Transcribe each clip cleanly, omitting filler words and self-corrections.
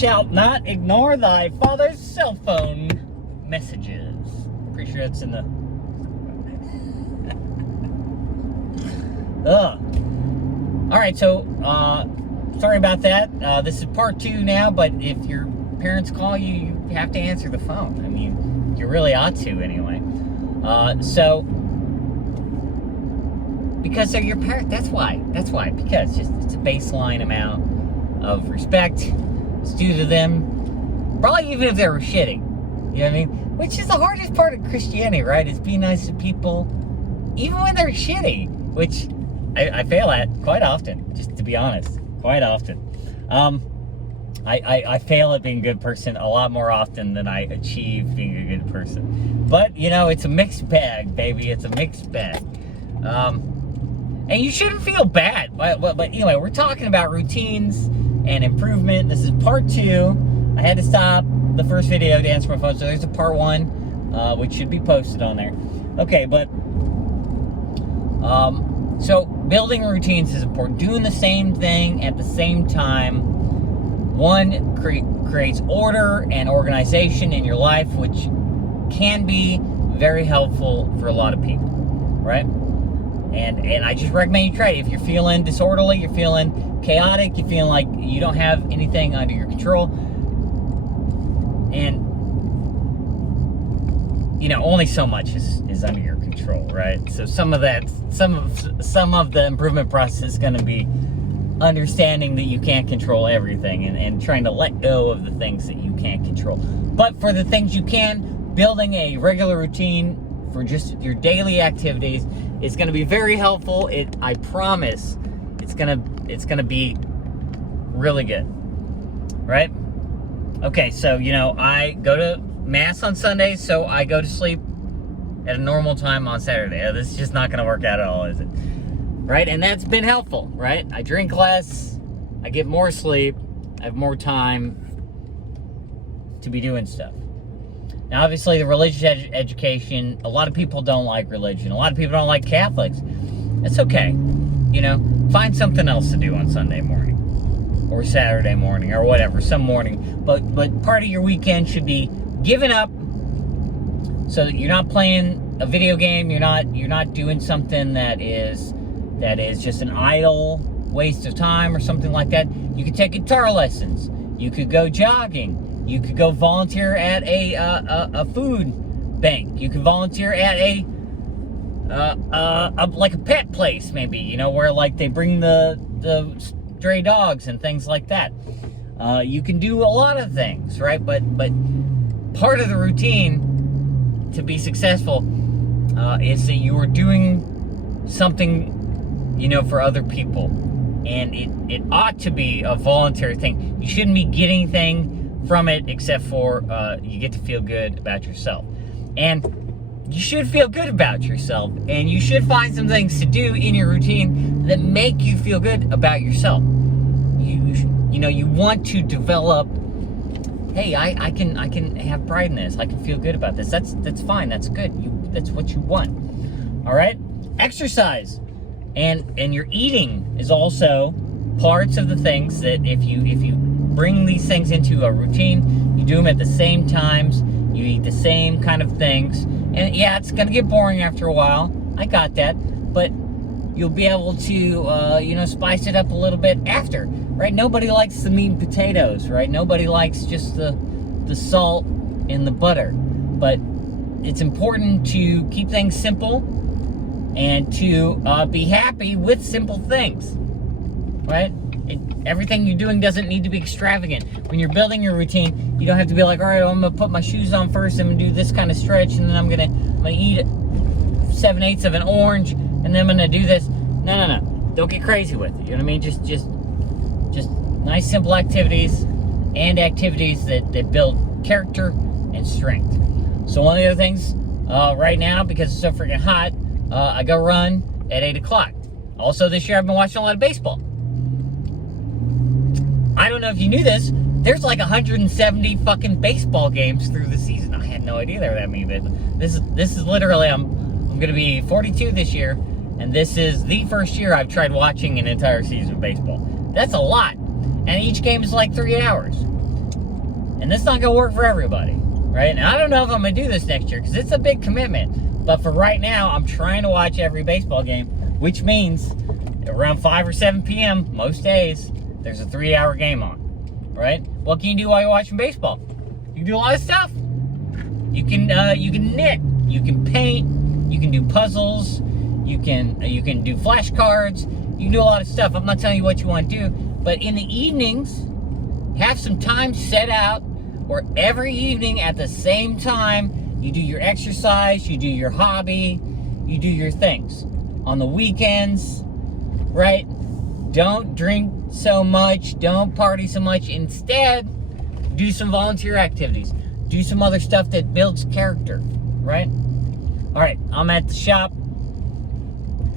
shalt not ignore thy father's cell phone messages. Pretty sure that's in the... Alright, so, sorry about that. This is part 2 now, but if your parents call you, you have to answer the phone. I mean, you really ought to anyway. Because they're your parents. That's why. Because it's a baseline amount of respect. It's due to them. Probably even if they were shitty. You know what I mean? Which is the hardest part of Christianity, right? Is be nice to people, even when they're shitty. Which I fail at quite often, just to be honest. Quite often. I fail at being a good person a lot more often than I achieve being a good person. But, you know, it's a mixed bag, baby. It's a mixed bag. And you shouldn't feel bad. But anyway, we're talking about routines and improvement. This is part 2. I had to stop the first video to answer my phone. So there's a part 1, which should be posted on there. Okay, but... so building routines is important. Doing the same thing at the same time. One, creates order and organization in your life, which can be very helpful for a lot of people, right? And I just recommend you try it. If you're feeling disorderly, you're feeling chaotic, you're feeling like you don't have anything under your control, and you know, only so much is under your control, right? So some of the improvement process is going to be understanding that you can't control everything and trying to let go of the things that you can't control. But for the things you can, building a regular routine for just your daily activities is going to be very helpful. I promise it's going to be really good. Right? Okay, so, you know, I go to Mass on Sundays, so I go to sleep at a normal time on Saturday. This is just not going to work out at all, is it? Right? And that's been helpful, right? I drink less, I get more sleep, I have more time to be doing stuff. Now, obviously, the religious education, a lot of people don't like religion. A lot of people don't like Catholics. That's okay. You know, find something else to do on Sunday morning or Saturday morning or whatever, some morning. But part of your weekend should be giving up so that you're not playing a video game, you're not doing something that is just an idle waste of time or something like that. You could take guitar lessons. You could go jogging. You could go volunteer at a food bank. You could volunteer at a like a pet place, maybe, you know, where like they bring the stray dogs and things like that. You can do a lot of things, right? But part of the routine to be successful is that you are doing something, you know, for other people. And it ought to be a voluntary thing. You shouldn't be getting anything from it except for you get to feel good about yourself. And you should feel good about yourself. And you should find some things to do in your routine that make you feel good about yourself. You know, you want to develop, hey, I can have pride in this. I can feel good about this. That's fine. That's good. That's what you want. All right? Exercise. And your eating is also parts of the things that if you bring these things into a routine, you do them at the same times, you eat the same kind of things, and yeah, it's gonna get boring after a while. I got that, but you'll be able to you know, spice it up a little bit after, right? Nobody likes the meat and potatoes, right? Nobody likes just the salt and the butter, but it's important to keep things simple and to be happy with simple things, right? Everything you're doing doesn't need to be extravagant. When you're building your routine, you don't have to be like, all right, I'm gonna put my shoes on first, I'm gonna do this kind of stretch, and then I'm gonna eat 7/8 of an orange, and then I'm gonna do this. No. Don't get crazy with it. You know what I mean? Just nice, simple activities and activities that build character and strength. So one of the other things right now, because it's so freaking hot, I go run at 8 o'clock. Also, this year I've been watching a lot of baseball. I don't know if you knew this, there's like 170 fucking baseball games through the season. I had no idea there were that many, but this is literally, I'm gonna be 42 this year, and this is the first year I've tried watching an entire season of baseball. That's a lot. And each game is like 3 hours. And that's not going to work for everybody, right? And I don't know if I'm going to do this next year because it's a big commitment. But for right now, I'm trying to watch every baseball game, which means around 5 or 7 p.m. most days, there's a 3-hour game on, right? What can you do while you're watching baseball? You can do a lot of stuff. You can knit, you can paint, you can do puzzles, you can do flashcards, you can do a lot of stuff. I'm not telling you what you want to do, but in the evenings, have some time set out where every evening at the same time, you do your exercise, you do your hobby, you do your things. On the weekends, right? Don't drink so much, don't party so much. Instead, do some volunteer activities. Do some other stuff that builds character, right? All right, I'm at the shop.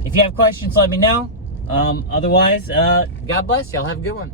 If you have questions, let me know. Otherwise, God bless. Y'all have a good one.